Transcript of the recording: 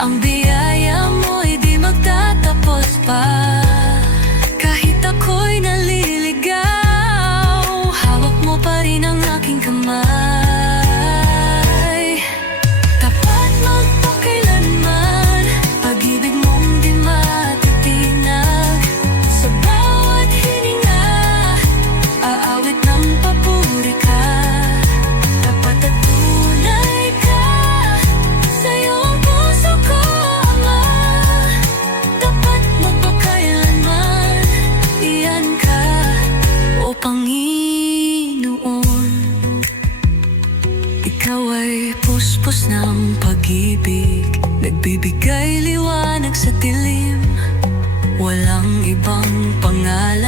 Ang biyaya mo'y di magtatapos pa. Kahit ako'y naliligaw Hawak mo pa rin ang aking kamay ikaw ay puspos ng pag-ibig. Nagbibigay liwanag sa dilim. Walang ibang pangalan